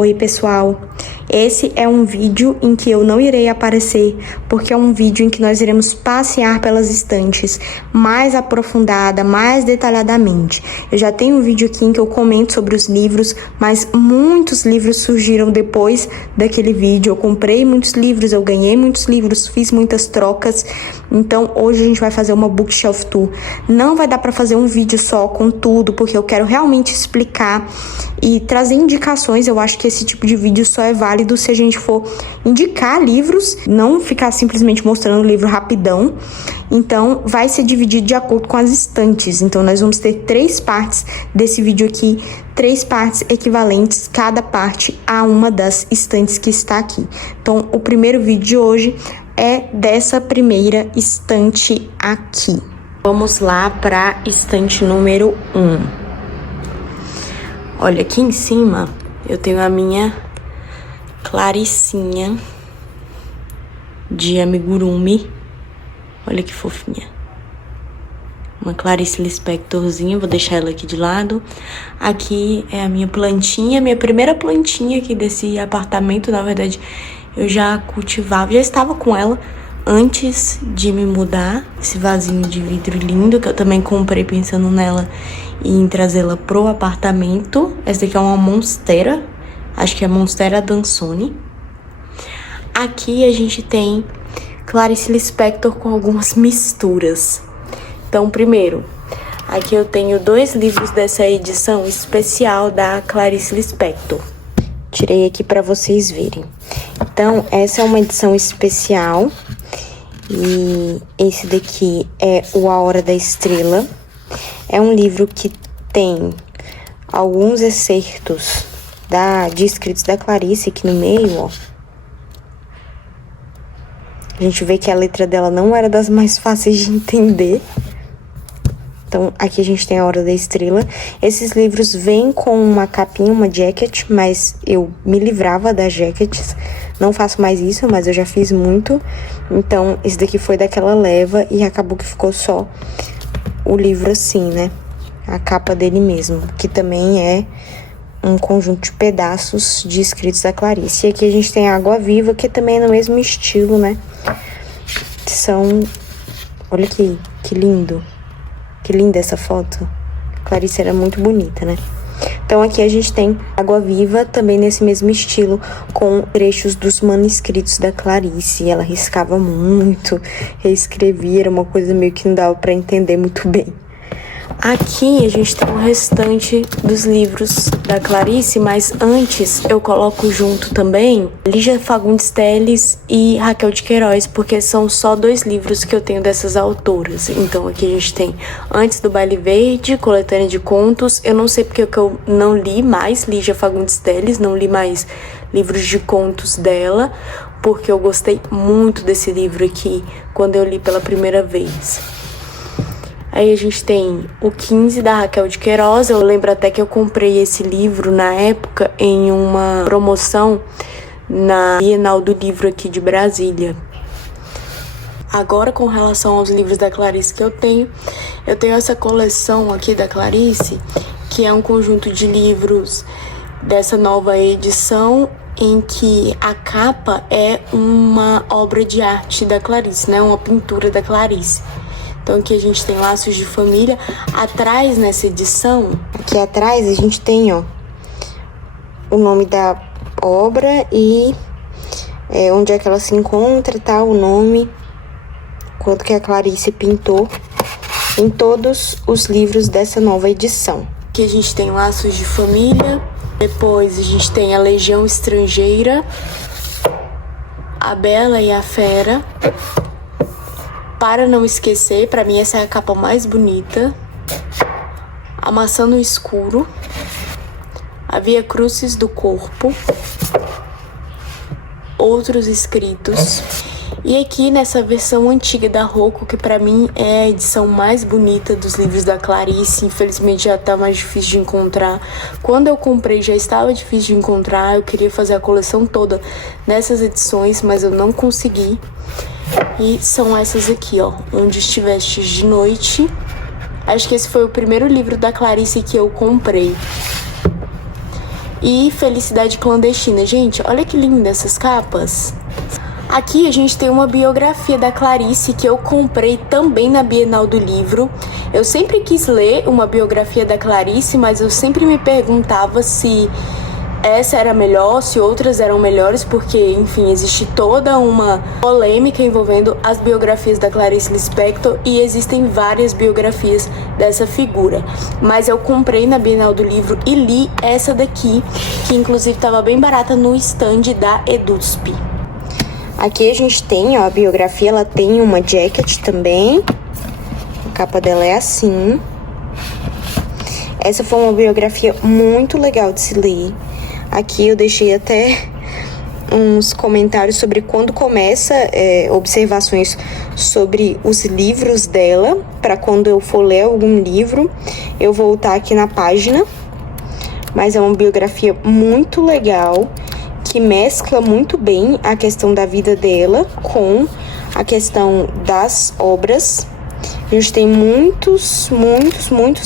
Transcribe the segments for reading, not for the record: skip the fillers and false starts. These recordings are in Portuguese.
Oi pessoal, esse é um vídeo em que eu não irei aparecer, porque é um vídeo em que nós iremos passear pelas estantes mais aprofundada, mais detalhadamente. Eu já tenho um vídeo aqui em que eu comento sobre os livros, mas muitos livros surgiram depois daquele vídeo. Eu comprei muitos livros, eu ganhei muitos livros, fiz muitas trocas, então hoje a gente vai fazer uma bookshelf tour. Não vai dar para fazer um vídeo só com tudo, porque eu quero realmente explicar e trazer indicações. Eu acho que esse tipo de vídeo só é válido se a gente for indicar livros, não ficar simplesmente mostrando o livro rapidão. Então, vai ser dividido de acordo com as estantes. Então, nós vamos ter 3 partes desse vídeo aqui, 3 partes equivalentes, cada parte a uma das estantes que está aqui. Então, o primeiro vídeo de hoje é dessa primeira estante aqui. Vamos lá para a estante número 1. Olha, aqui em cima eu tenho a minha Claricinha de amigurumi. Olha que fofinha. Uma Clarice Lispectorzinha, vou deixar ela aqui de lado. Aqui é a minha plantinha, minha primeira plantinha aqui desse apartamento. Na verdade, eu já cultivava, já estava com ela antes de me mudar. Esse vasinho de vidro lindo, que eu também comprei pensando nela e em trazê-la pro apartamento. Essa daqui é uma monstera, acho que é Monstera Dansoni. Aqui a gente tem Clarice Lispector com algumas misturas. Então, primeiro, aqui eu tenho 2 livros dessa edição especial da Clarice Lispector. Tirei aqui para vocês verem. Então, essa é uma edição especial. E esse daqui é o A Hora da Estrela. É um livro que tem alguns excertos de escritos da Clarice aqui no meio, ó. A gente vê que a letra dela não era das mais fáceis de entender. Então, aqui a gente tem A Hora da Estrela. Esses livros vêm com uma capinha, uma jacket, mas eu me livrava das jackets. Não faço mais isso, mas eu já fiz muito. Então, esse daqui foi daquela leva e acabou que ficou só o livro assim, né? A capa dele mesmo, que também é um conjunto de pedaços de escritos da Clarice. E aqui a gente tem Água Viva, que também é no mesmo estilo, né? Olha aqui, que lindo. Que linda essa foto. Clarice era muito bonita, né? Então aqui a gente tem Água Viva, também nesse mesmo estilo, com trechos dos manuscritos da Clarice. Ela riscava muito, reescrevia, era uma coisa meio que não dava pra entender muito bem. Aqui a gente tem o restante dos livros da Clarice, mas antes eu coloco junto também Lígia Fagundes Telles e Raquel de Queiroz, porque são só 2 livros que eu tenho dessas autoras. Então aqui a gente tem Antes do Baile Verde, coletânea de contos. Eu não sei porque eu não li mais Lígia Fagundes Telles, não li mais livros de contos dela, porque eu gostei muito desse livro aqui quando eu li pela primeira vez. Aí a gente tem o 15 da Raquel de Queiroz. Eu lembro até que eu comprei esse livro na época em uma promoção na Bienal do Livro aqui de Brasília. Agora, com relação aos livros da Clarice que eu tenho essa coleção aqui da Clarice, que é um conjunto de livros dessa nova edição, em que a capa é uma obra de arte da Clarice, né? Uma pintura da Clarice. Então aqui a gente tem Laços de Família. Atrás, nessa edição, aqui atrás a gente tem, ó, o nome da obra e onde é que ela se encontra, tá? O nome, quanto que a Clarice pintou em todos os livros dessa nova edição. Aqui a gente tem Laços de Família. Depois a gente tem A Legião Estrangeira, A Bela e a Fera, Para Não Esquecer, pra mim essa é a capa mais bonita, A Maçã no Escuro, A Via Crucis do Corpo, Outros Escritos. E aqui nessa versão antiga da Rocco, que pra mim é a edição mais bonita dos livros da Clarice, infelizmente já tá mais difícil de encontrar. Quando eu comprei já estava difícil de encontrar, eu queria fazer a coleção toda nessas edições, mas eu não consegui. E são essas aqui, ó, Onde Estivestes de Noite. Acho que esse foi o primeiro livro da Clarice que eu comprei. e Felicidade Clandestina. Gente, olha que linda essas capas. Aqui a gente tem uma biografia da Clarice que eu comprei também na Bienal do Livro. Eu sempre quis ler uma biografia da Clarice, mas eu sempre me perguntava se essa era melhor, se outras eram melhores, porque, enfim, existe toda uma polêmica envolvendo as biografias da Clarice Lispector e existem várias biografias dessa figura. Mas eu comprei na Bienal do Livro e li essa daqui, que inclusive estava bem barata no stand da EDUSP. Aqui a gente tem, ó, a biografia, ela tem uma jacket também. A capa dela é assim. Essa foi uma biografia muito legal de se ler. Aqui eu deixei até uns comentários sobre quando começa, observações sobre os livros dela, para quando eu for ler algum livro, eu voltar aqui na página. Mas é uma biografia muito legal, que mescla muito bem a questão da vida dela com a questão das obras. A gente tem muitos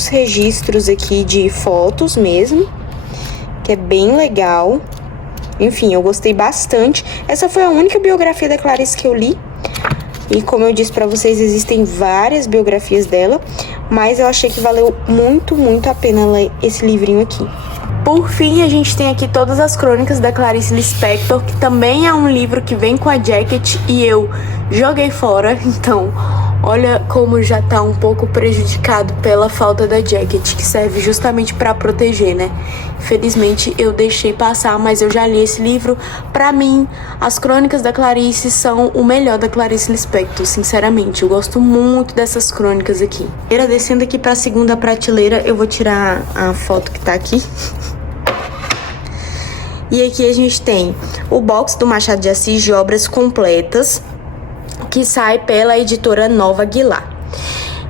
registros aqui de fotos mesmo, que é bem legal. Enfim, eu gostei bastante. Essa foi a única biografia da Clarice que eu li. E como eu disse pra vocês, existem várias biografias dela, mas eu achei que valeu muito a pena ler esse livrinho aqui. Por fim, a gente tem aqui todas as crônicas da Clarice Lispector, que também é um livro que vem com a jacket e eu joguei fora, então olha como já tá um pouco prejudicado pela falta da jacket, que serve justamente para proteger, né? Infelizmente eu deixei passar, mas eu já li esse livro. Pra mim, as crônicas da Clarice são o melhor da Clarice Lispector, sinceramente. Eu gosto muito dessas crônicas aqui. Descendo aqui pra segunda prateleira, eu vou tirar a foto que tá aqui. E aqui a gente tem o box do Machado de Assis de obras completas, que sai pela editora Nova Aguilar.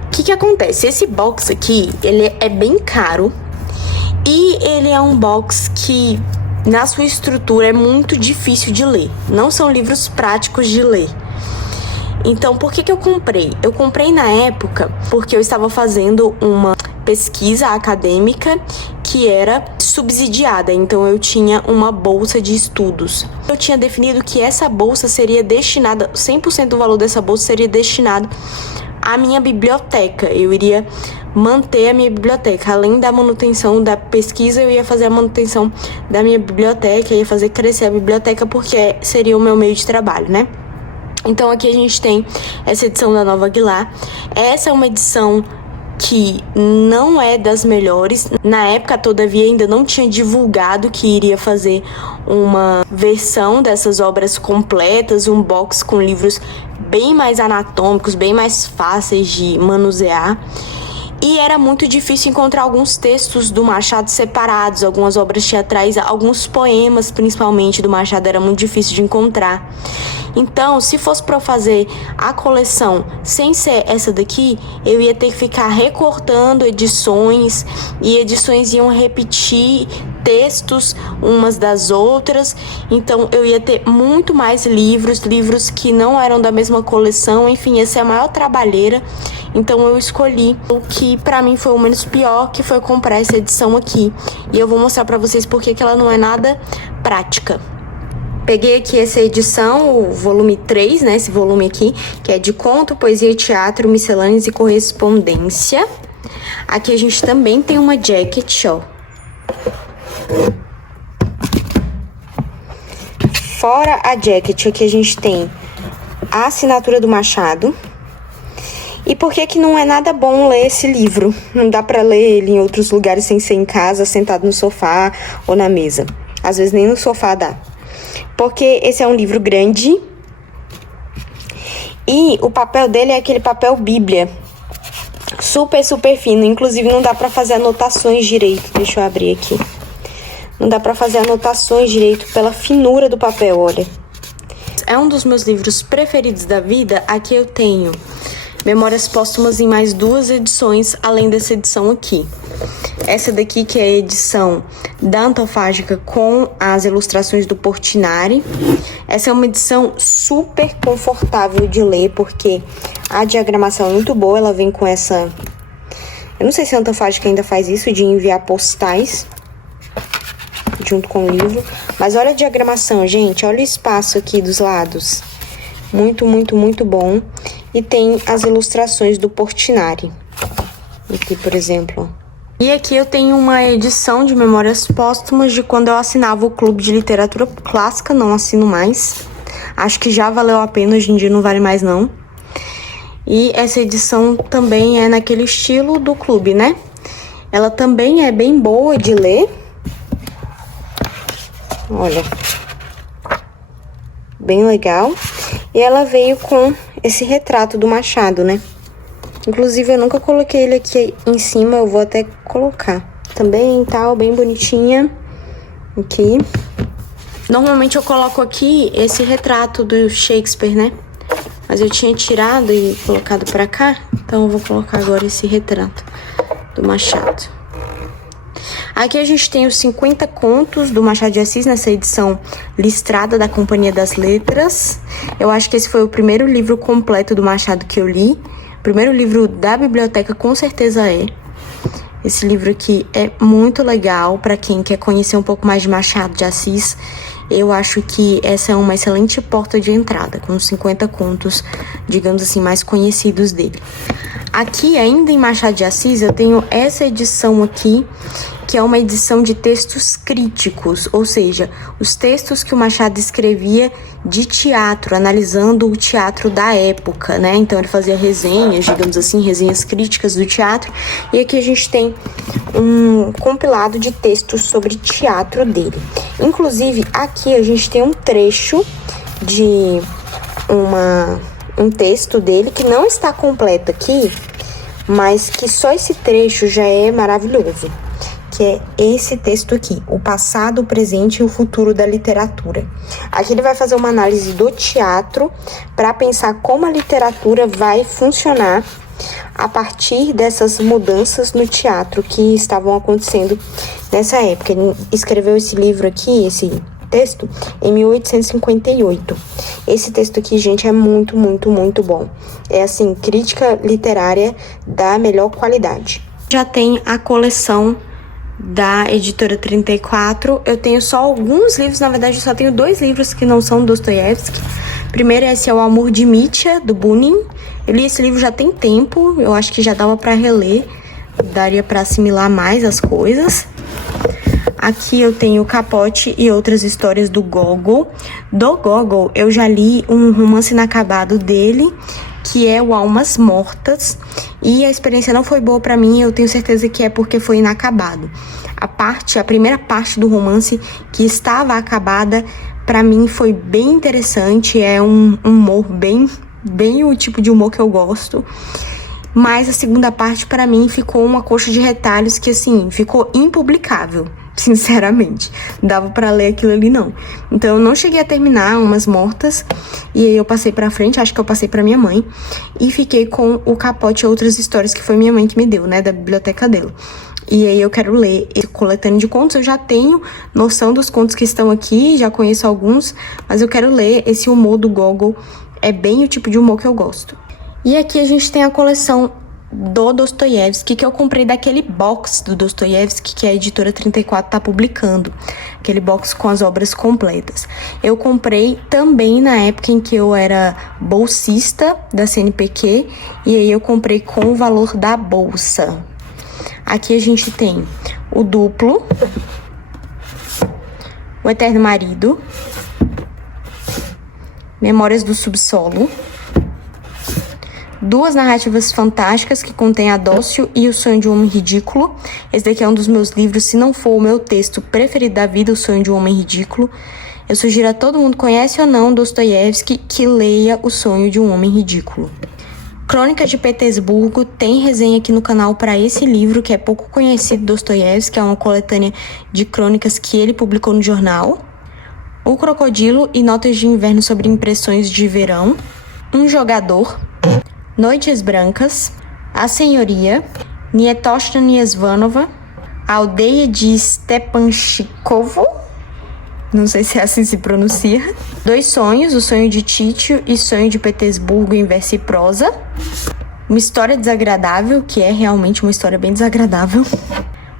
O que acontece? Esse box aqui, ele é bem caro e ele é um box que, na sua estrutura, é muito difícil de ler. Não são livros práticos de ler. Então, por que eu comprei? Eu comprei na época porque eu estava fazendo uma pesquisa acadêmica que era subsidiada, então eu tinha uma bolsa de estudos. Eu tinha definido que essa bolsa seria destinada, 100% do valor dessa bolsa seria destinado à minha biblioteca. Eu iria manter a minha biblioteca, além da manutenção da pesquisa, eu ia fazer a manutenção da minha biblioteca, ia fazer crescer a biblioteca, porque seria o meu meio de trabalho, né? Então aqui a gente tem essa edição da Nova Aguilar. Essa é uma edição que não é das melhores. Na época, todavia, ainda não tinha divulgado que iria fazer uma versão dessas obras completas, um box com livros bem mais anatômicos, bem mais fáceis de manusear. E era muito difícil encontrar alguns textos do Machado separados, algumas obras teatrais, alguns poemas, principalmente, do Machado, era muito difícil de encontrar. Então, se fosse para eu fazer a coleção sem ser essa daqui, eu ia ter que ficar recortando edições, e edições iam repetir textos umas das outras. Então, eu ia ter muito mais livros que não eram da mesma coleção. Enfim, essa é a maior trabalheira. Então, eu escolhi o que para mim foi o menos pior, que foi comprar essa edição aqui. E eu vou mostrar para vocês porque que ela não é nada prática. Peguei aqui essa edição, o volume 3, né? Esse volume aqui, que é de conto, poesia, teatro, miscelâneas e correspondência. Aqui a gente também tem uma jacket, ó. Fora a jacket, aqui a gente tem a assinatura do Machado. E por que não é nada bom ler esse livro? Não dá pra ler ele em outros lugares sem ser em casa, sentado no sofá ou na mesa. Às vezes nem no sofá dá. Porque esse é um livro grande e o papel dele é aquele papel bíblia. Super fino. Inclusive não dá pra fazer anotações direito. Deixa eu abrir aqui. Não dá pra fazer anotações direito pela finura do papel, olha. É um dos meus livros preferidos da vida. Aqui eu tenho Memórias Póstumas em mais 2 edições, além dessa edição aqui. Essa daqui que é a edição da Antofágica com as ilustrações do Portinari. Essa é uma edição super confortável de ler, porque a diagramação é muito boa. Ela vem com essa... Eu não sei se a Antofágica ainda faz isso, de enviar postais. junto com o livro. Mas olha a diagramação, gente. Olha o espaço aqui dos lados. Muito, muito, muito bom. E tem as ilustrações do Portinari. Aqui, por exemplo. E aqui eu tenho uma edição de Memórias Póstumas de quando eu assinava o Clube de Literatura Clássica. Não assino mais. Acho que já valeu a pena, hoje em dia não vale mais não. E essa edição também é naquele estilo do clube, né? Ela também é bem boa de ler. Olha. Bem legal. E ela veio com esse retrato do Machado, né? Inclusive, eu nunca coloquei ele aqui em cima, eu vou até colocar. Também tal, bem bonitinha. Aqui. Normalmente eu coloco aqui esse retrato do Shakespeare, né? Mas eu tinha tirado e colocado pra cá, então eu vou colocar agora esse retrato do Machado. Aqui a gente tem os 50 contos do Machado de Assis, nessa edição listrada da Companhia das Letras. Eu acho que esse foi o primeiro livro completo do Machado que eu li. O primeiro livro da biblioteca, com certeza é. Esse livro aqui é muito legal para quem quer conhecer um pouco mais de Machado de Assis. Eu acho que essa é uma excelente porta de entrada, com os 50 contos, digamos assim, mais conhecidos dele. Aqui, ainda em Machado de Assis, eu tenho essa edição aqui, que é uma edição de textos críticos, ou seja, os textos que o Machado escrevia de teatro, analisando o teatro da época, né? Então ele fazia resenhas, digamos assim, resenhas críticas do teatro. E aqui a gente tem um compilado de textos sobre teatro dele. Inclusive, aqui a gente tem um trecho de um texto dele que não está completo aqui, mas que só esse trecho já é maravilhoso, que é esse texto aqui, o passado, o presente e o futuro da literatura. Aqui ele vai fazer uma análise do teatro para pensar como a literatura vai funcionar a partir dessas mudanças no teatro que estavam acontecendo nessa época. Ele escreveu esse livro aqui, esse texto, em 1858. Esse texto aqui, gente, é muito, muito, muito bom. É, assim, crítica literária da melhor qualidade. Já tem a coleção da editora 34. Eu tenho só alguns livros, na verdade eu só tenho 2 livros que não são Dostoiévski. Primeiro esse é O Amor de Mitya, do Bunin. Eu li esse livro já tem tempo, eu acho que já dava para reler, daria para assimilar mais as coisas. Aqui eu tenho Capote e Outras Histórias do Gogol. Do Gogol eu já li um romance inacabado dele, que é o Almas Mortas, e a experiência não foi boa pra mim, eu tenho certeza que é porque foi inacabado. A primeira parte do romance que estava acabada, pra mim foi bem interessante, é um humor bem o tipo de humor que eu gosto. Mas a segunda parte, pra mim, ficou uma coxa de retalhos que, assim, ficou impublicável, sinceramente. Não dava pra ler aquilo ali, não. Então, eu não cheguei a terminar Almas Mortas, e aí eu passei pra frente, acho que eu passei pra minha mãe, e fiquei com o Capote e Outras Histórias, que foi minha mãe que me deu, né, da biblioteca dela. E aí eu quero ler esse coletâneo de contos, eu já tenho noção dos contos que estão aqui, já conheço alguns, mas eu quero ler esse humor do Gogol, é bem o tipo de humor que eu gosto. E aqui a gente tem a coleção do Dostoiévski, que eu comprei daquele box do Dostoiévski que a editora 34 tá publicando, aquele box com as obras completas. Eu comprei também na época em que eu era bolsista da CNPq, e aí eu comprei com o valor da bolsa. Aqui a gente tem O Duplo, O Eterno Marido, Memórias do Subsolo, duas narrativas fantásticas que contêm Adócio e O Sonho de um Homem Ridículo. Esse daqui é um dos meus livros, se não for o meu texto preferido da vida, O Sonho de um Homem Ridículo. Eu sugiro a todo mundo, conhece ou não Dostoiévski, que leia O Sonho de um Homem Ridículo. Crônicas de Petersburgo, tem resenha aqui no canal para esse livro, que é pouco conhecido, Dostoiévski, é uma coletânea de crônicas que ele publicou no jornal. O Crocodilo e Notas de Inverno sobre Impressões de Verão. Um Jogador, Noites Brancas, A Senhoria, Nietoshna Niesvanova, A Aldeia de Stepanchikovo, não sei se é assim se pronuncia, Dois Sonhos, O Sonho de Títio e Sonho de Petersburgo em verso e prosa, Uma História Desagradável, que é realmente uma história bem desagradável,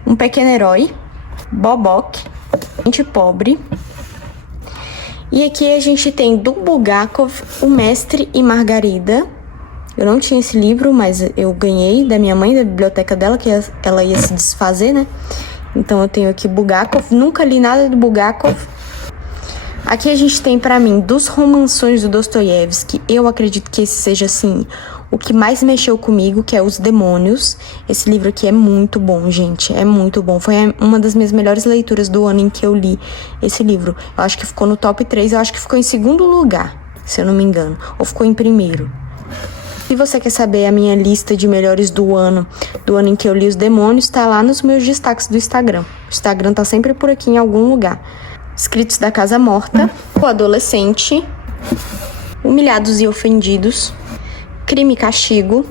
Um Pequeno Herói, Bobok, Gente Pobre. E aqui a gente tem do Bulgakov, O Mestre e Margarida. Eu não tinha esse livro, mas eu ganhei da minha mãe, da biblioteca dela, que ela ia se desfazer, né? Então eu tenho aqui Bulgakov, nunca li nada do Bulgakov. Aqui a gente tem pra mim, dos romanções do Dostoiévski, eu acredito que esse seja, assim, o que mais mexeu comigo, que é Os Demônios. Esse livro aqui é muito bom, gente, é muito bom. Foi uma das minhas melhores leituras do ano em que eu li esse livro. Eu acho que ficou no top 3, eu acho que ficou em segundo lugar, se eu não me engano, ou ficou em primeiro. Se você quer saber a minha lista de melhores do ano em que eu li Os Demônios, tá lá nos meus destaques do Instagram. O Instagram tá sempre por aqui em algum lugar. Escritos da Casa Morta, O Adolescente, Humilhados e Ofendidos, Crime e Castigo,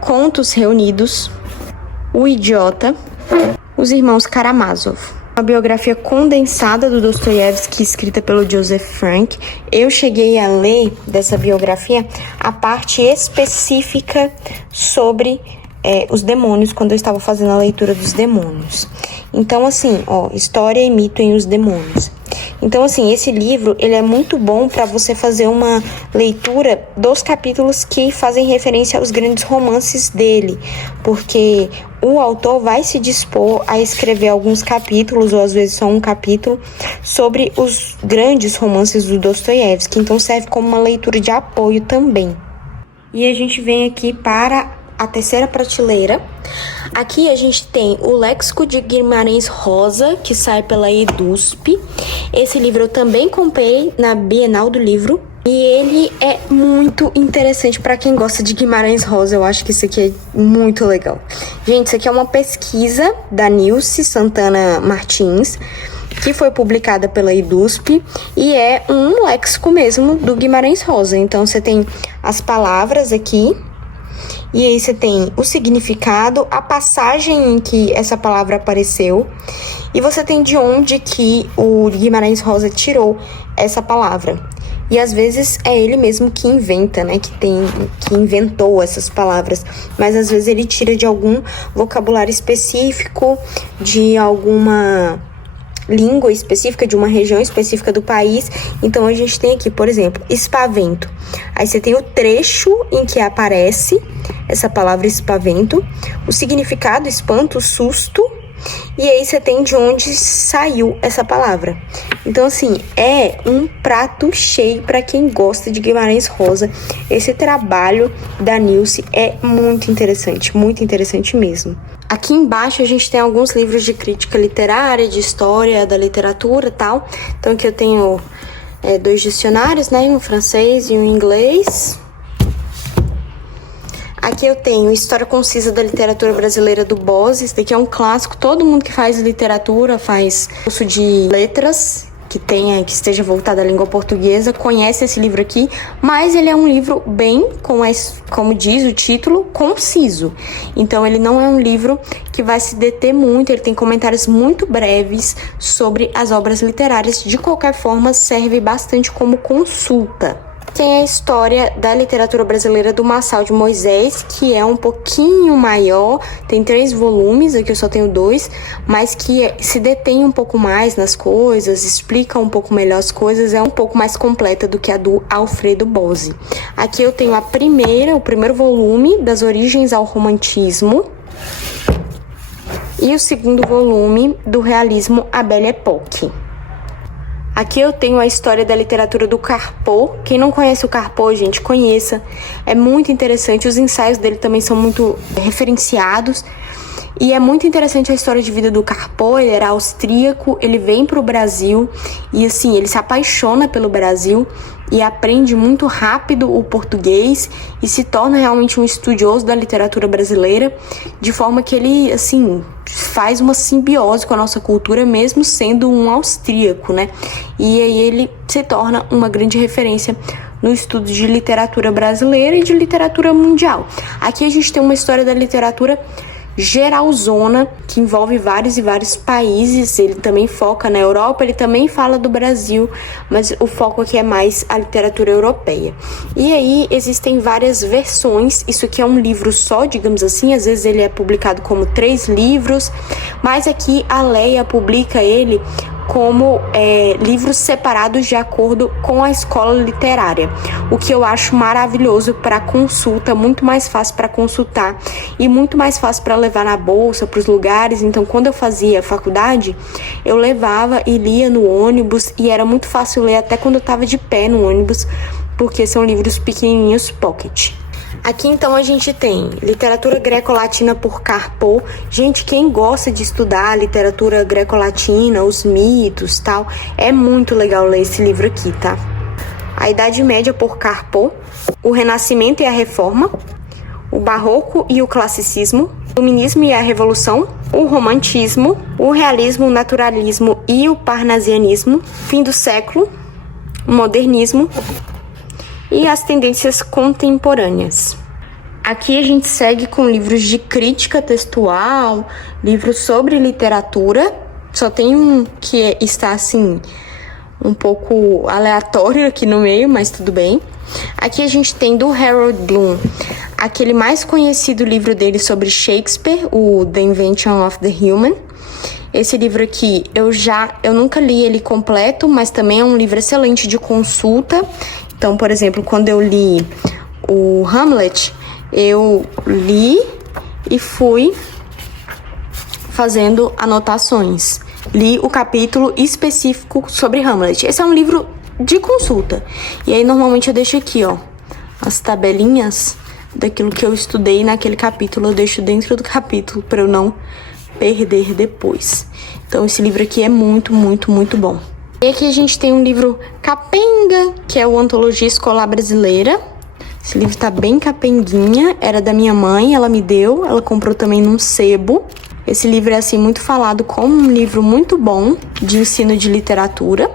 Contos Reunidos, O Idiota, Os Irmãos Karamazov. Uma biografia condensada do Dostoiévski, escrita pelo Joseph Frank. Eu cheguei a ler dessa biografia a parte específica sobre os demônios, quando eu estava fazendo a leitura dos demônios. Então, assim, História e Mito em Os Demônios. Então, assim, esse livro, ele é muito bom para você fazer uma leitura dos capítulos que fazem referência aos grandes romances dele, porque o autor vai se dispor a escrever alguns capítulos, ou às vezes só um capítulo, sobre os grandes romances do Dostoiévski. Então, serve como uma leitura de apoio também. E a gente vem aqui para a terceira prateleira. Aqui a gente tem o Léxico de Guimarães Rosa, que sai pela EDUSP. Esse livro eu também comprei na Bienal do Livro. E ele é muito interessante para quem gosta de Guimarães Rosa. Eu acho que isso aqui é muito legal. Gente, isso aqui é uma pesquisa da Nilce Santana Martins, que foi publicada pela EDUSP, e é um léxico mesmo do Guimarães Rosa. Então, você tem as palavras aqui, e aí você tem o significado, a passagem em que essa palavra apareceu, e você tem de onde que o Guimarães Rosa tirou essa palavra. E às vezes é ele mesmo que inventa, né? Que inventou essas palavras. Mas às vezes ele tira de algum vocabulário específico, de alguma língua específica, de uma região específica do país. Então a gente tem aqui, por exemplo, espavento. Aí você tem o trecho em que aparece essa palavra espavento, o significado, espanto, susto, e aí você tem de onde saiu essa palavra. Então, assim, é um prato cheio para quem gosta de Guimarães Rosa. Esse trabalho da Nilce é muito interessante mesmo. Aqui embaixo a gente tem alguns livros de crítica literária, de história da literatura e tal. Então aqui eu tenho 2 dicionários, né? Um francês e um inglês. Aqui eu tenho História Concisa da Literatura Brasileira do Bose. Esse daqui é um clássico. Todo mundo que faz literatura, faz curso de letras, que esteja voltado à língua portuguesa, conhece esse livro aqui, mas ele é um livro bem, como diz o título, conciso. Então ele não é um livro que vai se deter muito, ele tem comentários muito breves sobre as obras literárias. De qualquer forma, serve bastante como consulta. Tem a História da Literatura Brasileira do Marçal de Moisés, que é um pouquinho maior, tem 3 volumes, aqui eu só tenho 2, mas que se detém um pouco mais nas coisas, explica um pouco melhor as coisas, é um pouco mais completa do que a do Alfredo Bose. Aqui eu tenho o primeiro volume, Das Origens ao Romantismo, e o segundo volume, do Realismo à Belle Époque. Aqui eu tenho a História da Literatura do Carpeaux. Quem não conhece o Carpeaux, gente, conheça. É muito interessante. Os ensaios dele também são muito referenciados. E é muito interessante a história de vida do Carpeaux. Ele era austríaco, ele vem para o Brasil e, assim, ele se apaixona pelo Brasil e aprende muito rápido o português e se torna realmente um estudioso da literatura brasileira, de forma que ele, assim, faz uma simbiose com a nossa cultura, mesmo sendo um austríaco, né? E aí ele se torna uma grande referência no estudo de literatura brasileira e de literatura mundial. Aqui a gente tem uma história da literatura geralzona, que envolve vários e vários países. Ele também foca na Europa, ele também fala do Brasil, mas o foco aqui é mais a literatura europeia. E aí existem várias versões. Isso aqui é um livro só, digamos assim, às vezes ele é publicado como 3 livros, mas aqui a Leia publica ele como livros separados de acordo com a escola literária, o que eu acho maravilhoso para consulta, muito mais fácil para consultar e muito mais fácil para levar na bolsa, para os lugares. Então, quando eu fazia faculdade, eu levava e lia no ônibus, e era muito fácil ler até quando eu estava de pé no ônibus, porque são livros pequenininhos, pocket. Aqui então a gente tem Literatura Greco-Latina por Carpo. Gente, quem gosta de estudar literatura greco-latina, os mitos, tal, é muito legal ler esse livro aqui, tá? A Idade Média por Carpo, O Renascimento e a Reforma, O Barroco e o Classicismo, O Iluminismo e a Revolução, o Romantismo, o Realismo, o Naturalismo e o Parnasianismo, Fim do Século, o Modernismo e as tendências contemporâneas. Aqui a gente segue com livros de crítica textual, livros sobre literatura. Só tem um que está assim um pouco aleatório aqui no meio, mas tudo bem. Aqui a gente tem do Harold Bloom, aquele mais conhecido livro dele sobre Shakespeare, o The Invention of the Human. Esse livro aqui, eu nunca li ele completo, mas também é um livro excelente de consulta. Então, por exemplo, quando eu li o Hamlet, eu li e fui fazendo anotações. Li o capítulo específico sobre Hamlet. Esse é um livro de consulta. E aí, normalmente, eu deixo aqui, ó, as tabelinhas daquilo que eu estudei naquele capítulo. Eu deixo dentro do capítulo para eu não perder depois. Então, esse livro aqui é muito, muito, muito bom. E aqui a gente tem um livro capenga, que é o Antologia Escolar Brasileira. Esse livro tá bem capenguinha, era da minha mãe, ela me deu, ela comprou também num sebo. Esse livro é assim muito falado como um livro muito bom de ensino de literatura.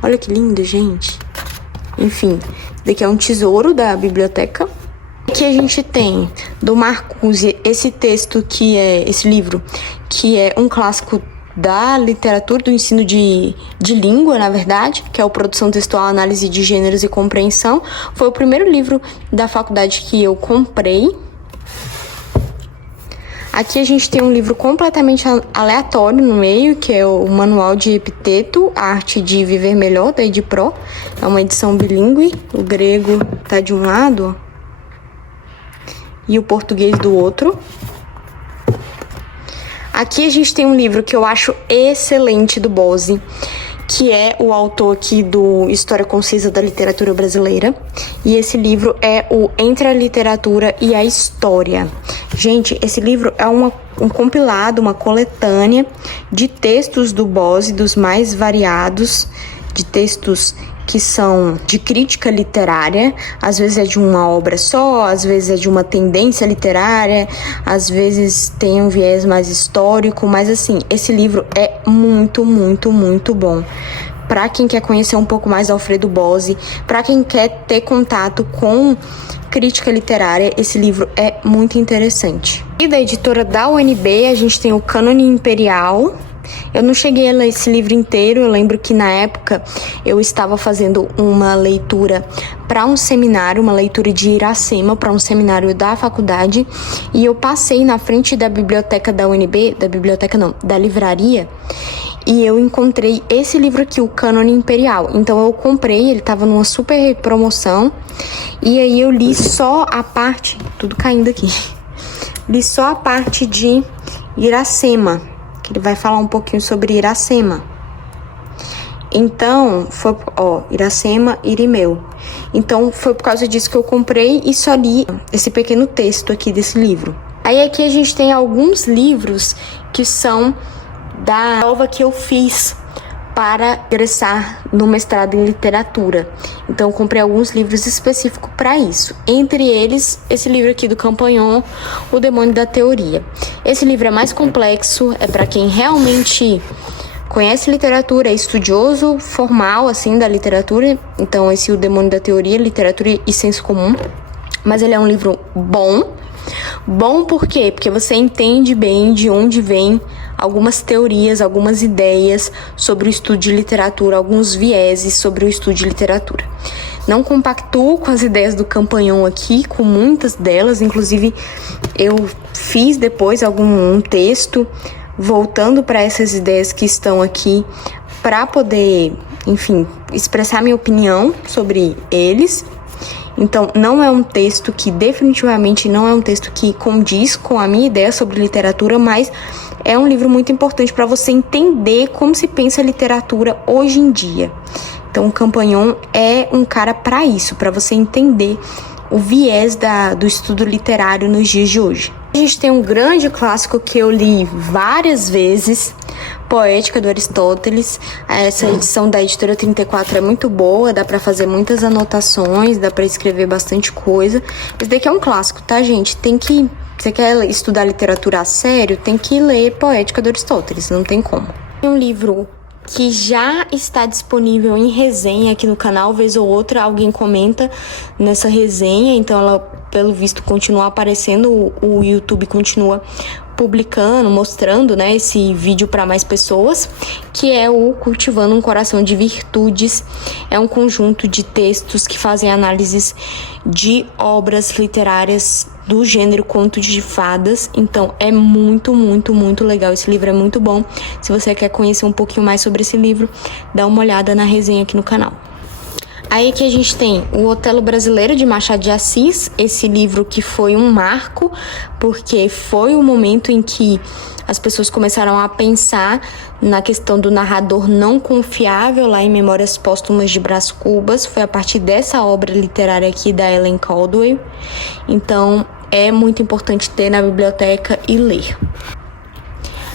Olha que lindo, gente. Enfim, esse daqui é um tesouro da biblioteca. Aqui a gente tem do Marcuse esse livro, que é um clássico da literatura, do ensino de língua, na verdade, que é o Produção Textual, Análise de Gêneros e Compreensão. Foi o primeiro livro da faculdade que eu comprei. Aqui a gente tem um livro completamente aleatório no meio, que é o Manual de Epiteto, A Arte de Viver Melhor, da Edipro. É uma edição bilíngue, o grego tá de um lado e o português do outro. Aqui a gente tem um livro que eu acho excelente do Bose, que é o autor aqui do História Concisa da Literatura Brasileira. E esse livro é o Entre a Literatura e a História. Gente, esse livro é um compilado, uma coletânea de textos do Bose, dos mais variados, de textos que são de crítica literária. Às vezes é de uma obra só, às vezes é de uma tendência literária, às vezes tem um viés mais histórico, mas assim, esse livro é muito, muito, muito bom. Para quem quer conhecer um pouco mais Alfredo Bose, para quem quer ter contato com crítica literária, esse livro é muito interessante. E da editora da UNB, a gente tem o Cânone Imperial. Eu não cheguei a ler esse livro inteiro. Eu lembro que na época eu estava fazendo uma leitura para um seminário, uma leitura de Iracema para um seminário da faculdade, e eu passei na frente da biblioteca da UNB, da livraria, e eu encontrei esse livro aqui, o Cânone Imperial. Então eu comprei, ele estava numa super promoção, e aí eu li só a parte, tudo caindo aqui, li só a parte de Iracema, que ele vai falar um pouquinho sobre Iracema. Então, foi, Iracema, Irimeu. Então, foi por causa disso que eu comprei e só li esse pequeno texto aqui desse livro. Aí aqui a gente tem alguns livros que são da prova que eu fiz para ingressar no mestrado em literatura. Então, eu comprei alguns livros específicos para isso. Entre eles, esse livro aqui do Campanhon, O Demônio da Teoria. Esse livro é mais complexo, é para quem realmente conhece literatura, é estudioso, formal, assim, da literatura. Então, esse O Demônio da Teoria, Literatura e Senso Comum. Mas ele é um livro bom. Bom por quê? Porque você entende bem de onde vem algumas teorias, algumas ideias sobre o estudo de literatura, alguns vieses sobre o estudo de literatura. Não compactuo com as ideias do Campanhon aqui, com muitas delas, inclusive eu fiz depois um texto voltando para essas ideias que estão aqui para poder, enfim, expressar minha opinião sobre eles. Então, não é um texto que definitivamente não é um texto que condiz com a minha ideia sobre literatura, mas é um livro muito importante para você entender como se pensa a literatura hoje em dia. Então, o Campanhon é um cara para isso, para você entender o viés do estudo literário nos dias de hoje. A gente tem um grande clássico que eu li várias vezes, Poética do Aristóteles. Essa edição da editora 34 é muito boa, dá pra fazer muitas anotações, dá pra escrever bastante coisa. Esse daqui é um clássico, tá, gente? Você quer estudar literatura a sério, tem que ler Poética do Aristóteles, não tem como. Tem um livro que já está disponível em resenha aqui no canal, vez ou outra alguém comenta nessa resenha, então ela, pelo visto, continua aparecendo, o YouTube continua publicando, mostrando, né, esse vídeo para mais pessoas, que é o Cultivando um Coração de Virtudes. É um conjunto de textos que fazem análises de obras literárias do gênero conto de fadas. Então é muito, muito, muito legal. Esse livro é muito bom. Se você quer conhecer um pouquinho mais sobre esse livro, dá uma olhada na resenha aqui no canal. Aí aqui a gente tem o Otelo Brasileiro, de Machado de Assis, esse livro que foi um marco, porque foi o momento em que as pessoas começaram a pensar na questão do narrador não confiável, lá em Memórias Póstumas de Brás Cubas. Foi a partir dessa obra literária aqui da Ellen Caldwell. Então, é muito importante ter na biblioteca e ler.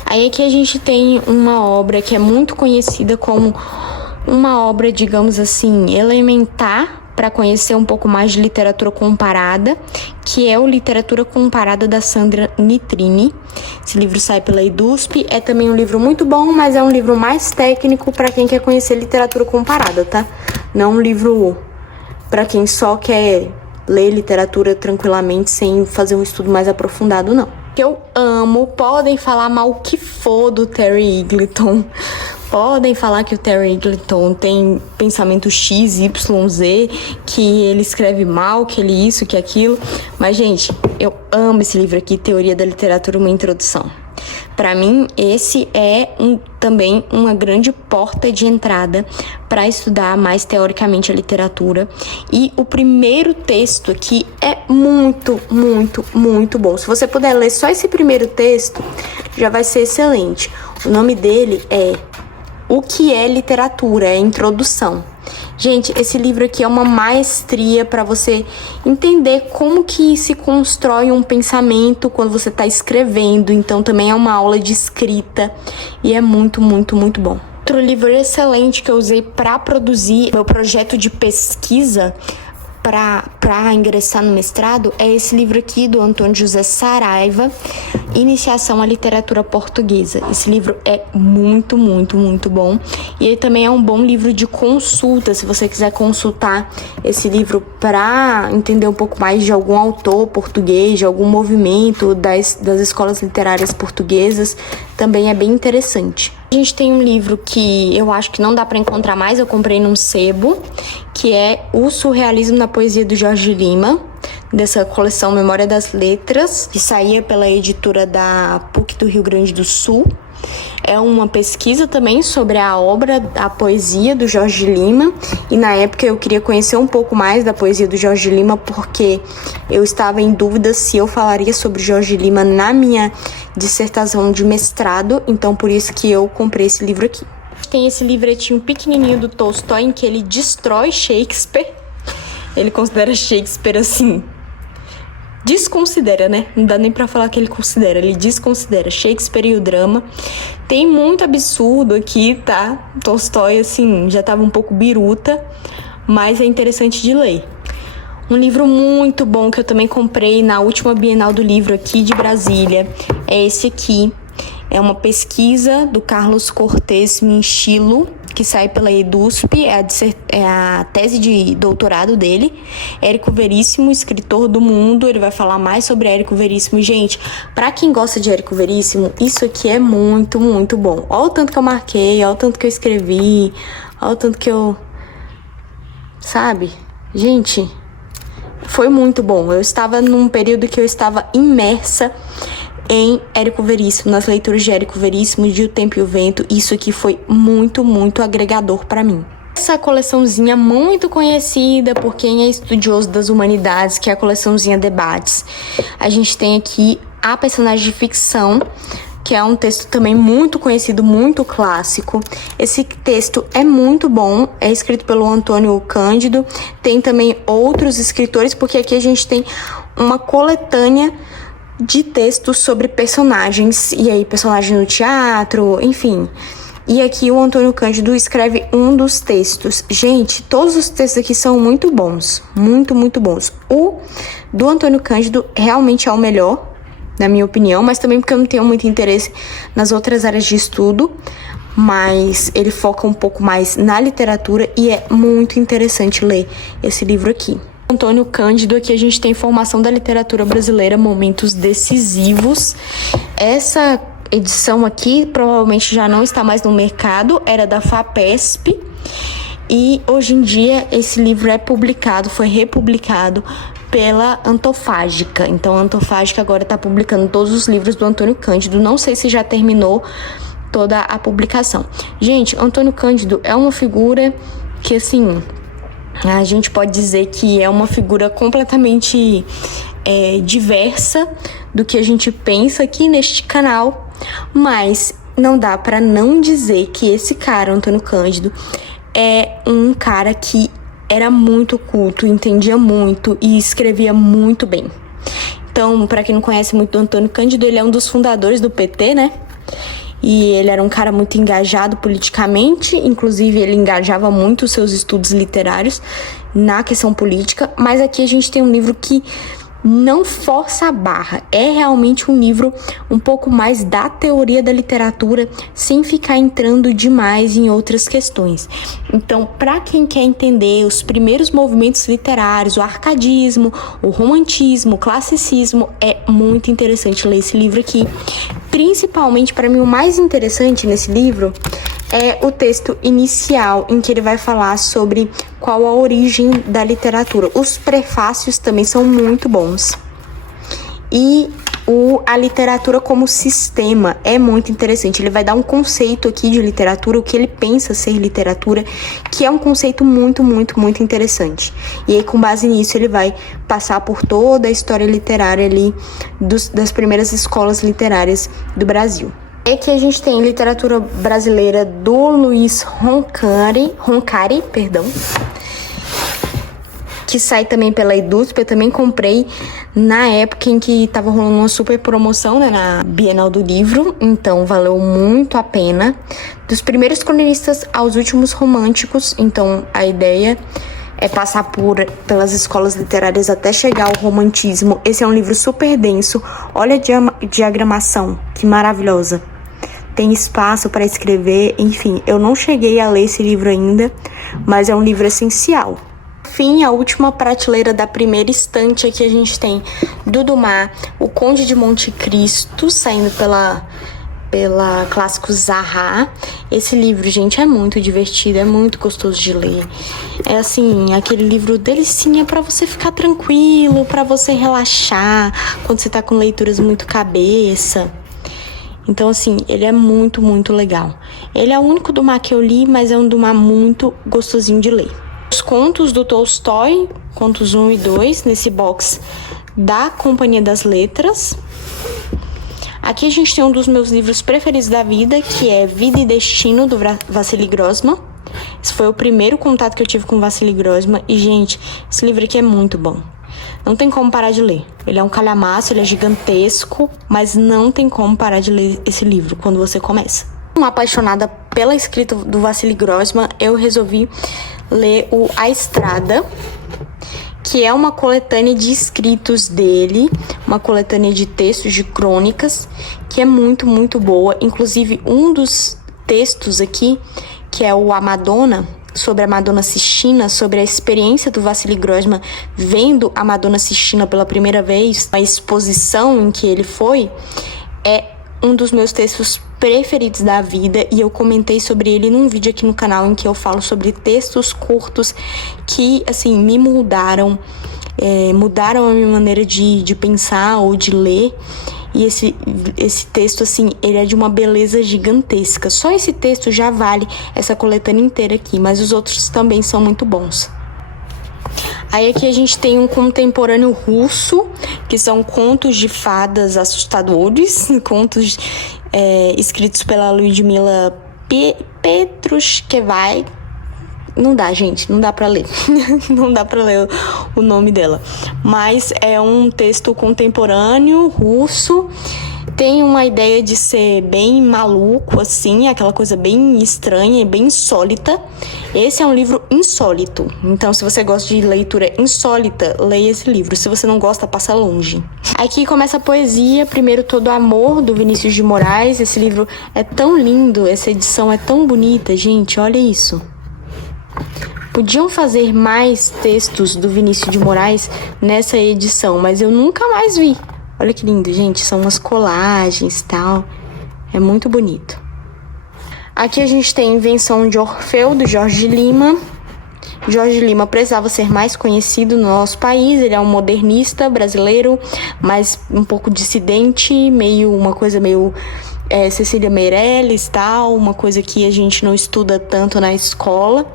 Aí aqui a gente tem uma obra que é muito conhecida como uma obra, digamos assim, elementar para conhecer um pouco mais de literatura comparada, que é o Literatura Comparada da Sandra Nitrini. Esse livro sai pela EDUSP, é também um livro muito bom, mas é um livro mais técnico para quem quer conhecer literatura comparada, tá? Não um livro para quem só quer ler literatura tranquilamente sem fazer um estudo mais aprofundado, não. Eu amo, podem falar mal o que for do Terry Eagleton. Podem falar que o Terry Eagleton tem pensamento X, Y, Z, que ele escreve mal, que ele isso, que aquilo. Mas, gente, eu amo esse livro aqui, Teoria da Literatura, uma Introdução. Para mim, esse é também uma grande porta de entrada para estudar mais teoricamente a literatura. E o primeiro texto aqui é muito, muito, muito bom. Se você puder ler só esse primeiro texto, já vai ser excelente. O nome dele é O que é Literatura? É a introdução. Gente, esse livro aqui é uma maestria para você entender como que se constrói um pensamento quando você está escrevendo. Então, também é uma aula de escrita e é muito, muito, muito bom. Outro livro excelente que eu usei para produzir meu projeto de pesquisa para ingressar no mestrado é esse livro aqui do Antônio José Saraiva, Iniciação à Literatura Portuguesa. Esse livro é muito, muito, muito bom. E ele também é um bom livro de consulta, se você quiser consultar esse livro para entender um pouco mais de algum autor português, de algum movimento das escolas literárias portuguesas, também é bem interessante. A gente tem um livro que eu acho que não dá para encontrar mais, eu comprei num sebo, que é O Surrealismo na Poesia do Jorge Lima, dessa coleção Memória das Letras, que saía pela editora da PUC do Rio Grande do Sul. É uma pesquisa também sobre a obra, a poesia do Jorge Lima, e na época eu queria conhecer um pouco mais da poesia do Jorge Lima, porque eu estava em dúvida se eu falaria sobre Jorge Lima na minha dissertação de mestrado, então por isso que eu comprei esse livro aqui. Tem esse livretinho pequenininho do Tolstói em que ele destrói Shakespeare. Ele considera Shakespeare assim, desconsidera, né? Não dá nem pra falar que ele considera, ele desconsidera Shakespeare e o drama. Tem muito absurdo aqui, tá? Tolstói, assim, já tava um pouco biruta, mas é interessante de ler. Um livro muito bom que eu também comprei na última Bienal do Livro aqui de Brasília é esse aqui. É uma pesquisa do Carlos Cortez Minchilo, que sai pela EDUSP, é a tese de doutorado dele. Érico Veríssimo, escritor do mundo, ele vai falar mais sobre Érico Veríssimo. Gente, pra quem gosta de Érico Veríssimo, isso aqui é muito, muito bom. Olha o tanto que eu marquei, olha o tanto que eu escrevi, olha o tanto que eu... Sabe? Gente, foi muito bom. Eu estava num período que eu estava imersa em Érico Veríssimo, nas leituras de Érico Veríssimo, de O Tempo e o Vento. Isso aqui foi muito, muito agregador para mim. Essa coleçãozinha muito conhecida por quem é estudioso das humanidades, que é a coleçãozinha Debates. A gente tem aqui A Personagem de Ficção, que é um texto também muito conhecido, muito clássico. Esse texto é muito bom, é escrito pelo Antônio Cândido. Tem também outros escritores, porque aqui a gente tem uma coletânea de textos sobre personagens, e aí personagem no teatro, enfim. E aqui o Antônio Cândido escreve um dos textos. Gente, todos os textos aqui são muito bons, muito, muito bons. O do Antônio Cândido realmente é o melhor, na minha opinião, mas também porque eu não tenho muito interesse nas outras áreas de estudo, mas ele foca um pouco mais na literatura e é muito interessante ler esse livro aqui. Antônio Cândido, aqui a gente tem Formação da Literatura Brasileira, Momentos Decisivos. Essa edição aqui provavelmente já não está mais no mercado, era da FAPESP, e hoje em dia esse livro é publicado, foi republicado pela Antofágica. Então a Antofágica agora está publicando todos os livros do Antônio Cândido. Não sei se já terminou toda a publicação. Gente, Antônio Cândido é uma figura que, assim, a gente pode dizer que é uma figura completamente diversa do que a gente pensa aqui neste canal, mas não dá para não dizer que esse cara, Antônio Cândido, é um cara que era muito culto, entendia muito e escrevia muito bem. Então, para quem não conhece muito do Antônio Cândido, ele é um dos fundadores do PT, né? E ele era um cara muito engajado politicamente, inclusive ele engajava muito os seus estudos literários na questão política, mas aqui a gente tem um livro que não força a barra, é realmente um livro um pouco mais da teoria da literatura, sem ficar entrando demais em outras questões. Então, para quem quer entender os primeiros movimentos literários, o arcadismo, o romantismo, o classicismo, é muito interessante ler esse livro aqui. Principalmente, para mim, o mais interessante nesse livro é o texto inicial, em que ele vai falar sobre qual a origem da literatura. Os prefácios também são muito bons. E a literatura como sistema é muito interessante. Ele vai dar um conceito aqui de literatura, o que ele pensa ser literatura, que é um conceito muito, muito, muito interessante. E aí, com base nisso, ele vai passar por toda a história literária ali das primeiras escolas literárias do Brasil. Aqui a gente tem literatura brasileira do Luiz Roncari, que sai também pela Edusp. Eu também comprei na época em que estava rolando uma super promoção, né, na Bienal do Livro, então valeu muito a pena. Dos primeiros cronistas aos últimos românticos, então a ideia é passar pelas escolas literárias até chegar ao romantismo. Esse é um livro super denso, olha a diagramação, que maravilhosa. Tem espaço para escrever, enfim, eu não cheguei a ler esse livro ainda, mas é um livro essencial. Fim, a última prateleira da primeira estante aqui a gente tem do Dumas, O Conde de Monte Cristo, saindo pela Clássico Zahar. Esse livro, gente, é muito divertido, é muito gostoso de ler. É assim, aquele livro delicinha para você ficar tranquilo, para você relaxar, quando você tá com leituras muito cabeça. Então, assim, ele é muito, muito legal. Ele é o único Dumas que eu li, mas é um Dumas muito gostosinho de ler. Os contos do Tolstói, contos 1 e 2, nesse box da Companhia das Letras. Aqui a gente tem um dos meus livros preferidos da vida, que é Vida e Destino, do Wassily Grossman. Esse foi o primeiro contato que eu tive com Wassily Grossman. E, gente, esse livro aqui é muito bom. Não tem como parar de ler. Ele é um calhamaço, ele é gigantesco, mas não tem como parar de ler esse livro quando você começa. Uma apaixonada pela escrita do Wassily Grossman, eu resolvi ler o A Estrada, que é uma coletânea de escritos dele, uma coletânea de textos, de crônicas, que é muito, muito boa. Inclusive, um dos textos aqui, que é o A Madonna, sobre a Madonna Sistina, sobre a experiência do Wassily Grossman vendo a Madonna Sistina pela primeira vez, a exposição em que ele foi, é um dos meus textos preferidos da vida, e eu comentei sobre ele num vídeo aqui no canal em que eu falo sobre textos curtos que, assim, me mudaram a minha maneira de pensar ou de ler. E esse texto, assim, ele é de uma beleza gigantesca. Só esse texto já vale essa coletânea inteira aqui, mas os outros também são muito bons. Aí aqui a gente tem um contemporâneo russo, que são contos de fadas assustadores, contos escritos pela Lyudmila Petrushkevai. Não dá, gente, não dá pra ler. Não dá pra ler o nome dela. Mas é um texto contemporâneo, russo. Tem uma ideia de ser bem maluco, assim, aquela coisa bem estranha e bem insólita. Esse é um livro insólito. Então, se você gosta de leitura insólita, leia esse livro. Se você não gosta, passa longe. Aqui começa a poesia, primeiro Todo Amor, do Vinícius de Moraes. Esse livro é tão lindo, essa edição é tão bonita, gente, olha isso. Podiam fazer mais textos do Vinícius de Moraes nessa edição, mas eu nunca mais vi. Olha que lindo, gente. São umas colagens e tal. É muito bonito. Aqui a gente tem Invenção de Orfeu, do Jorge Lima. Jorge Lima precisava ser mais conhecido no nosso país. Ele é um modernista brasileiro, mas um pouco dissidente, uma coisa meio Cecília Meirelles, tal, uma coisa que a gente não estuda tanto na escola.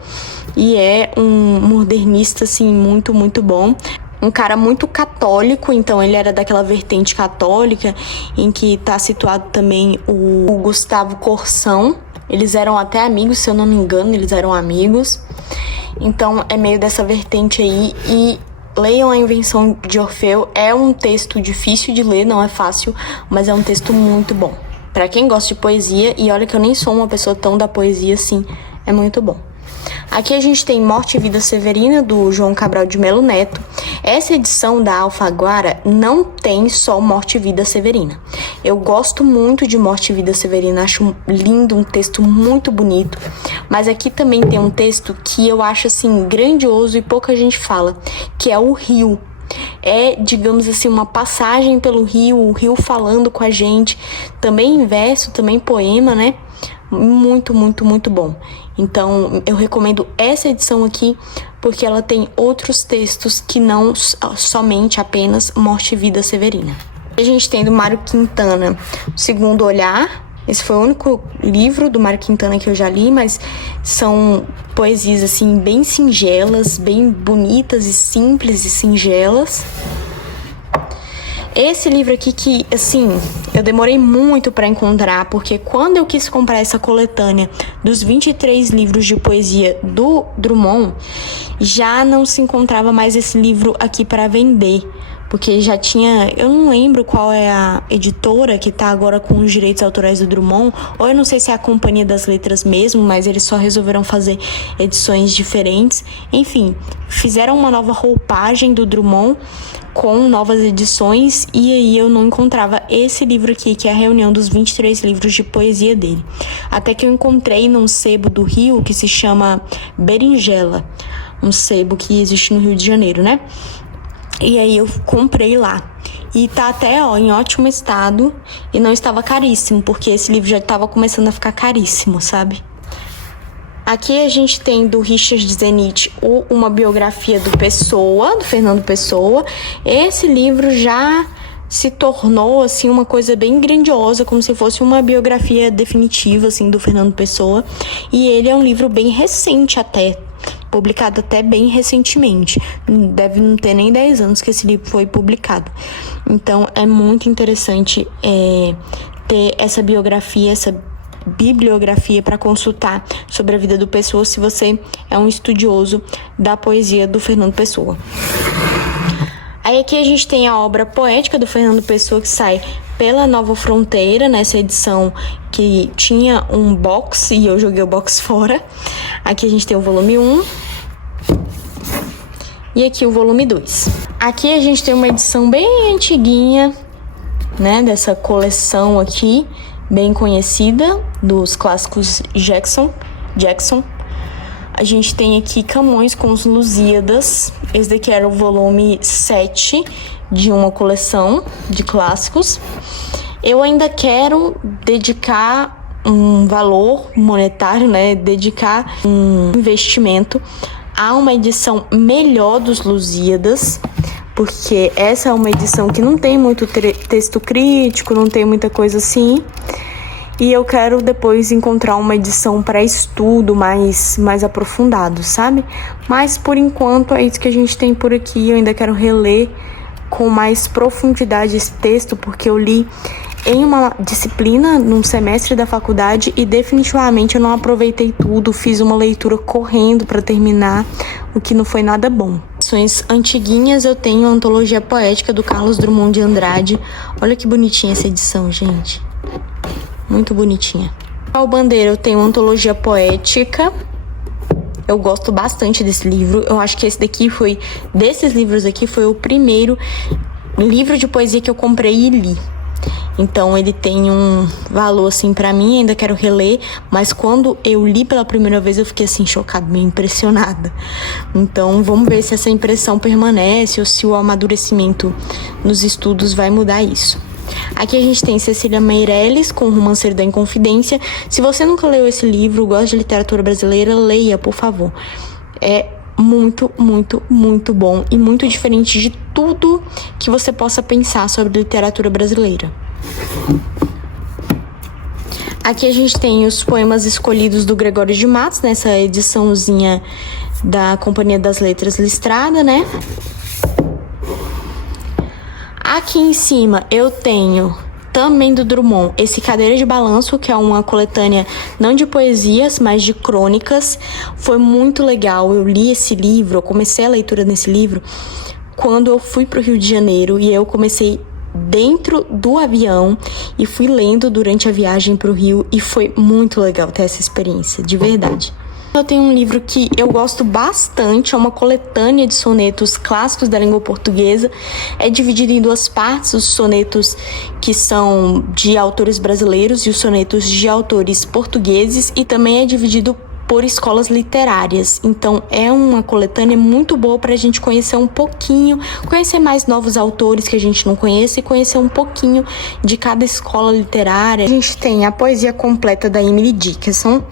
E é um modernista, assim, muito, muito bom. Um cara muito católico, então ele era daquela vertente católica em que está situado também o Gustavo Corsão. Eles eram até amigos, se eu não me engano, eles eram amigos. Então é meio dessa vertente aí. E leiam A Invenção de Orfeu. É um texto difícil de ler, não é fácil, mas é um texto muito bom. Para quem gosta de poesia, e olha que eu nem sou uma pessoa tão da poesia assim, é muito bom. Aqui a gente tem Morte e Vida Severina, do João Cabral de Melo Neto. Essa edição da Alfaguara não tem só Morte e Vida Severina. Eu gosto muito de Morte e Vida Severina, acho lindo, um texto muito bonito. Mas aqui também tem um texto que eu acho, assim, grandioso e pouca gente fala, que é o Rio. É, digamos assim, uma passagem pelo rio, o rio falando com a gente. Também em verso, também poema, né? Muito, muito, muito bom. Então, eu recomendo essa edição aqui, porque ela tem outros textos que não somente apenas Morte e Vida Severina. A gente tem do Mário Quintana, Segundo Olhar. Esse foi o único livro do Mário Quintana que eu já li, mas são poesias, assim, bem singelas, bem bonitas e simples e singelas. Esse livro aqui que, assim, eu demorei muito para encontrar, porque quando eu quis comprar essa coletânea dos 23 livros de poesia do Drummond, já não se encontrava mais esse livro aqui para vender, porque já tinha, eu não lembro qual é a editora que tá agora com os direitos autorais do Drummond, ou eu não sei se é a Companhia das Letras mesmo, mas eles só resolveram fazer edições diferentes. Enfim, fizeram uma nova roupagem do Drummond com novas edições, e aí eu não encontrava esse livro aqui, que é a reunião dos 23 livros de poesia dele. Até que eu encontrei num sebo do Rio, que se chama Berinjela, um sebo que existe no Rio de Janeiro, né? E aí eu comprei lá. E tá até, em ótimo estado, e não estava caríssimo, porque esse livro já estava começando a ficar caríssimo, sabe? Aqui a gente tem do Richard Zenit uma biografia do Pessoa, do Fernando Pessoa. Esse livro já se tornou, assim, uma coisa bem grandiosa, como se fosse uma biografia definitiva, assim, do Fernando Pessoa. E ele é um livro bem recente até, publicado até bem recentemente. Deve não ter nem 10 anos que esse livro foi publicado. Então, é muito interessante ter essa biografia, essa bibliografia para consultar sobre a vida do Pessoa, se você é um estudioso da poesia do Fernando Pessoa. Aí aqui a gente tem a obra poética do Fernando Pessoa, que sai pela Nova Fronteira, nessa edição que tinha um box e eu joguei o box fora. Aqui a gente tem o volume 1 e aqui o volume 2. Aqui a gente tem uma edição bem antiguinha, né, dessa coleção aqui, bem conhecida, dos clássicos Jackson. A gente tem aqui Camões com os Lusíadas. Esse daqui era o volume 7 de uma coleção de clássicos. Eu ainda quero dedicar um valor monetário, né? Dedicar um investimento a uma edição melhor dos Lusíadas, porque essa é uma edição que não tem muito texto crítico, não tem muita coisa assim. E eu quero depois encontrar uma edição para estudo mais aprofundado, sabe? Mas por enquanto é isso que a gente tem por aqui. Eu ainda quero reler com mais profundidade esse texto, porque eu li em uma disciplina, num semestre da faculdade, e definitivamente eu não aproveitei tudo, fiz uma leitura correndo para terminar, o que não foi nada bom. Edições antiguinhas, eu tenho a Antologia Poética do Carlos Drummond de Andrade. Olha que bonitinha essa edição, gente. Muito bonitinha. Ao Bandeira, eu tenho a Antologia Poética. Eu gosto bastante desse livro. Eu acho que esse daqui foi, desses livros aqui, foi o primeiro livro de poesia que eu comprei e li. Então ele tem um valor assim pra mim, ainda quero reler, mas quando eu li pela primeira vez eu fiquei assim chocada, meio impressionada. Então vamos ver se essa impressão permanece ou se o amadurecimento nos estudos vai mudar isso. Aqui a gente tem Cecília Meirelles com O Romanceiro da Inconfidência. Se você nunca leu esse livro, gosta de literatura brasileira, leia, por favor. É muito, muito, muito bom e muito diferente de tudo que você possa pensar sobre literatura brasileira. Aqui a gente tem os poemas escolhidos do Gregório de Matos, nessa ediçãozinha da Companhia das Letras Listrada, né? Aqui em cima eu tenho também do Drummond esse Cadeira de Balanço, que é uma coletânea não de poesias, mas de crônicas. Foi muito legal, eu li esse livro, eu comecei a leitura nesse livro quando eu fui para o Rio de Janeiro, e eu comecei dentro do avião e fui lendo durante a viagem para o Rio, e foi muito legal ter essa experiência, de verdade. Eu tenho um livro que eu gosto bastante, é uma coletânea de sonetos clássicos da língua portuguesa. É dividido em duas partes, os sonetos que são de autores brasileiros e os sonetos de autores portugueses, e também é dividido por escolas literárias. Então é uma coletânea muito boa para a gente conhecer um pouquinho, conhecer mais novos autores que a gente não conhece e conhecer um pouquinho de cada escola literária. A gente tem a poesia completa da Emily Dickinson,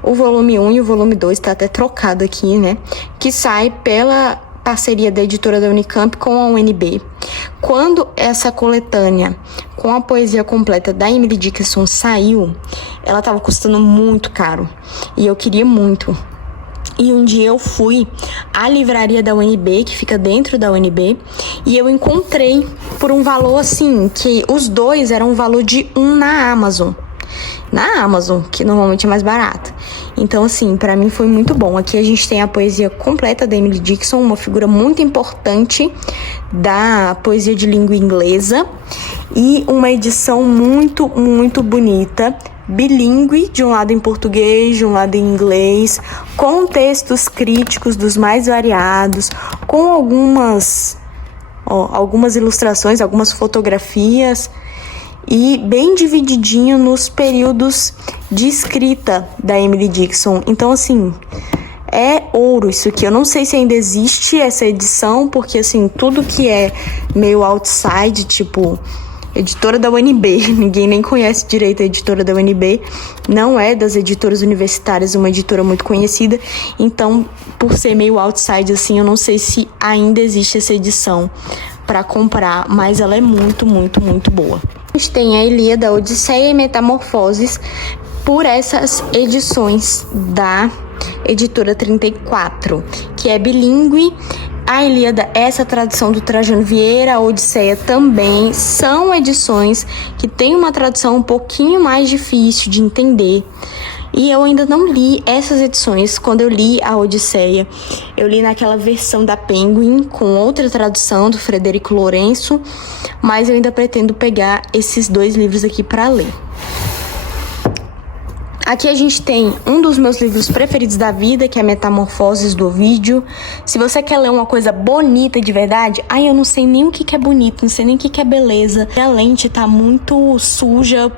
o volume 1 e o volume 2, tá até trocado aqui, né? Que sai pela parceria da editora da Unicamp com a UNB. Quando essa coletânea com a poesia completa da Emily Dickinson saiu, ela estava custando muito caro e eu queria muito. E um dia eu fui à livraria da UNB, que fica dentro da UNB, e eu encontrei por um valor assim, que os dois eram um valor de um na Amazon. Na Amazon, que normalmente é mais barato. Então, assim, pra mim foi muito bom. Aqui a gente tem a poesia completa da Emily Dickinson, uma figura muito importante da poesia de língua inglesa, e uma edição muito, muito bonita, bilíngue, de um lado em português, de um lado em inglês, com textos críticos dos mais variados, com algumas ilustrações, algumas fotografias, e bem divididinho nos períodos de escrita da Emily Dickinson. Então, assim, é ouro isso aqui. Eu não sei se ainda existe essa edição, porque, assim, tudo que é meio outside, tipo editora da UNB, ninguém nem conhece direito a editora da UNB, não é das editoras universitárias, uma editora muito conhecida. Então, por ser meio outside, assim, eu não sei se ainda existe essa edição para comprar, mas ela é muito, muito, muito boa. A gente tem a Ilíada, Odisseia e Metamorfoses por essas edições da editora 34, que é bilíngue. A Ilíada, essa tradução do Trajano Vieira, a Odisseia também, são edições que têm uma tradução um pouquinho mais difícil de entender. E eu ainda não li essas edições. Quando eu li a Odisseia, eu li naquela versão da Penguin, com outra tradução do Frederico Lourenço, mas eu ainda pretendo pegar esses dois livros aqui para ler. Aqui a gente tem um dos meus livros preferidos da vida, que é Metamorfoses, do Ovídio. Se você quer ler uma coisa bonita de verdade, eu não sei nem o que é bonito, não sei nem o que é beleza. A lente tá muito suja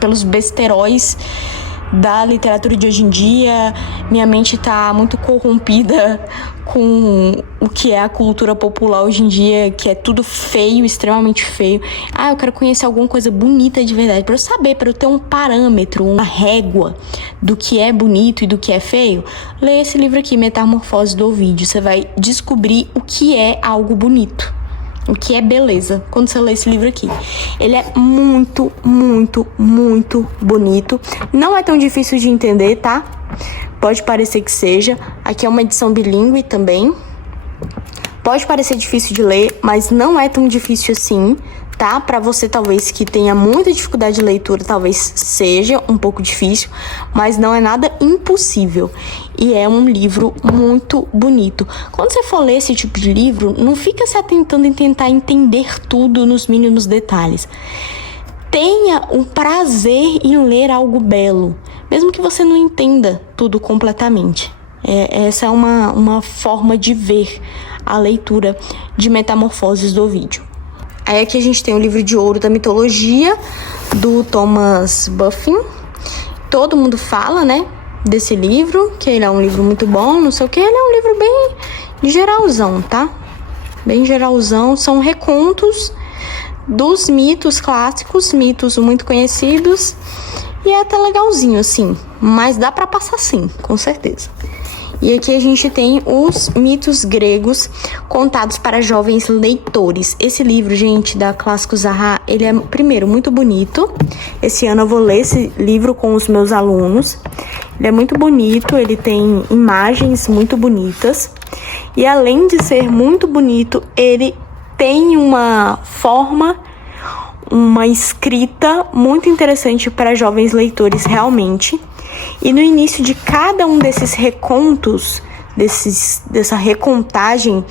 pelos besteróis da literatura de hoje em dia, minha mente tá muito corrompida com o que é a cultura popular hoje em dia, que é tudo feio, extremamente feio. Eu quero conhecer alguma coisa bonita de verdade, pra eu saber, pra eu ter um parâmetro, uma régua do que é bonito e do que é feio. Leia esse livro aqui, Metamorfose do Ovídio. Você vai descobrir o que é algo bonito, o que é beleza, quando você lê esse livro aqui. Ele é muito, muito, muito bonito. Não é tão difícil de entender, tá? Pode parecer que seja. Aqui é uma edição bilíngue também. Pode parecer difícil de ler, mas não é tão difícil assim, tá? Pra você, talvez, que tenha muita dificuldade de leitura, talvez seja um pouco difícil, mas não é nada impossível. E é um livro muito bonito. Quando você for ler esse tipo de livro, não fica se atentando em tentar entender tudo nos mínimos detalhes. Tenha o prazer em ler algo belo, mesmo que você não entenda tudo completamente. Essa é uma forma de ver a leitura de Metamorfoses do Ovídio. Aí aqui a gente tem o livro de ouro da mitologia, do Thomas Buffin. Todo mundo fala, né, desse livro, que ele é um livro muito bom, não sei o que. Ele é um livro bem geralzão, tá? Bem geralzão. São recontos dos mitos clássicos, mitos muito conhecidos. E é até legalzinho, assim. Mas dá pra passar sim, com certeza. E aqui a gente tem os mitos gregos contados para jovens leitores. Esse livro, gente, da Clássico Zaha, ele é, primeiro, muito bonito. Esse ano eu vou ler esse livro com os meus alunos. Ele é muito bonito, ele tem imagens muito bonitas. E além de ser muito bonito, ele tem uma forma, uma escrita muito interessante para jovens leitores, realmente. E no início de cada um desses recontos, dessa recontagem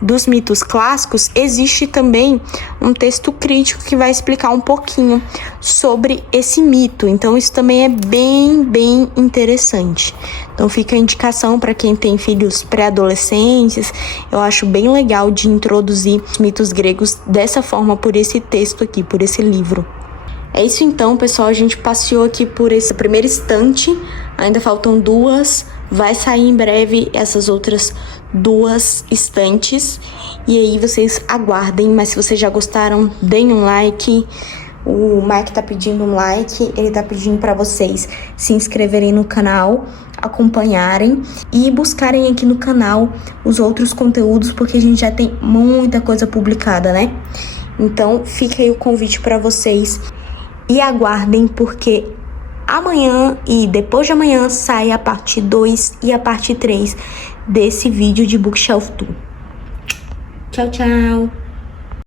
dos mitos clássicos, existe também um texto crítico que vai explicar um pouquinho sobre esse mito. Então isso também é bem interessante. Então fica a indicação para quem tem filhos pré-adolescentes. Eu acho bem legal de introduzir os mitos gregos dessa forma, por esse texto aqui, por esse livro. É isso então, pessoal, a gente passeou aqui por essa primeira estante, ainda faltam duas, vai sair em breve essas outras duas estantes, e aí vocês aguardem. Mas se vocês já gostaram, deem um like. O Mike tá pedindo um like, ele tá pedindo para vocês se inscreverem no canal, acompanharem e buscarem aqui no canal os outros conteúdos, porque a gente já tem muita coisa publicada, né? Então fica aí o convite para vocês. E aguardem, porque amanhã e depois de amanhã sai a parte 2 e a parte 3 desse vídeo de Bookshelf Tour. Tchau, tchau!